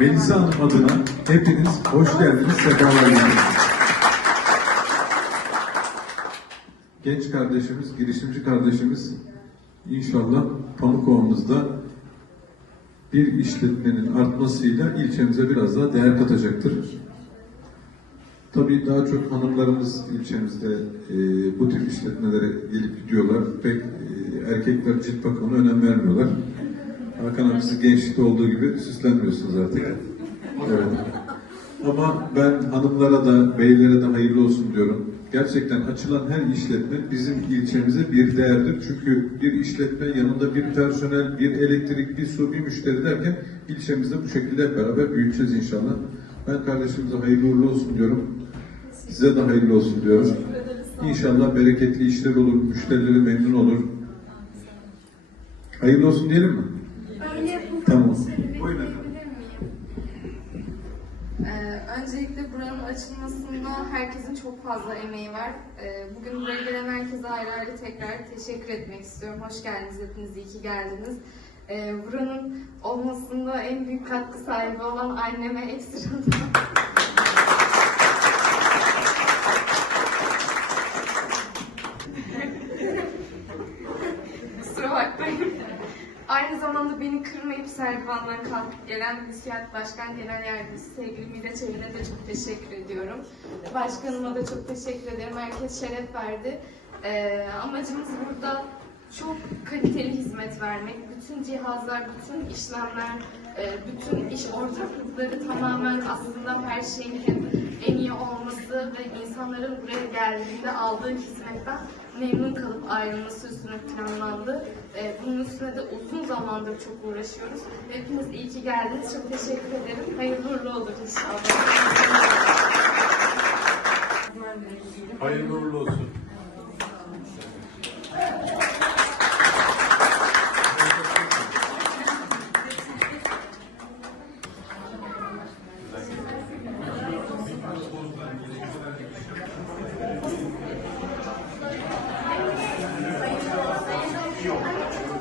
Melisa Hanım adına hepiniz hoş geldiniz, sefalar getirdiniz. Genç kardeşimiz, girişimci kardeşimiz inşallah Pamukova'mızda bir işletmenin artmasıyla ilçemize biraz daha değer katacaktır. Tabii daha çok hanımlarımız ilçemizde e, bu tip işletmelere gelip gidiyorlar. Pek e, erkekler cilt bakımına önem vermiyorlar. Hakan abi siz gençlikte olduğu gibi süslenmiyorsunuz artık. Evet. Ama ben hanımlara da, beylere de hayırlı olsun diyorum. Gerçekten açılan her işletme bizim ilçemize bir değerdir. Çünkü bir işletme yanında bir personel, bir elektrik, bir su, bir müşteri derken ilçemizde bu şekilde beraber büyüyeceğiz inşallah. Ben kardeşimize hayırlı uğurlu olsun diyorum. Size de hayırlı olsun diyorum. İnşallah bereketli işler olur, müşterileri memnun olur. Hayırlı olsun diyelim mi? Tamam. Buyurun efendim. Ee, öncelikle buranın açılmasında herkesin çok fazla emeği var. Ee, bugün buraya gelen herkese ayrı ayrı tekrar teşekkür etmek istiyorum. Hoş geldiniz hepiniz, iyi ki geldiniz. Ee, buranın olmasında en büyük katkı sahibi olan anneme ekstradan Kusura bakmayın. Aynı zamanda beni kırmayıp Serdivan'dan kalkıp gelen Müsiyat Başkan Genel Yardımcısı sevgili Mide Çelik'e de çok teşekkür ediyorum. Başkanıma da çok teşekkür ederim. Herkes şeref verdi. Ee, amacımız burada çok kaliteli hizmet vermek. Bütün cihazlar, bütün işlemler, e, bütün iş ortaklıkları tamamen aslında her şeyin en iyi olması ve insanların buraya geldiğinde aldığı hizmetten memnun kalıp ayrılması üstüne planlandı. Ee, üstüne de uzun zamandır çok uğraşıyoruz. Hepiniz iyi ki geldiniz. Çok teşekkür ederim. Hayırlı uğurlu olur inşallah. Hayırlı uğurlu olsun.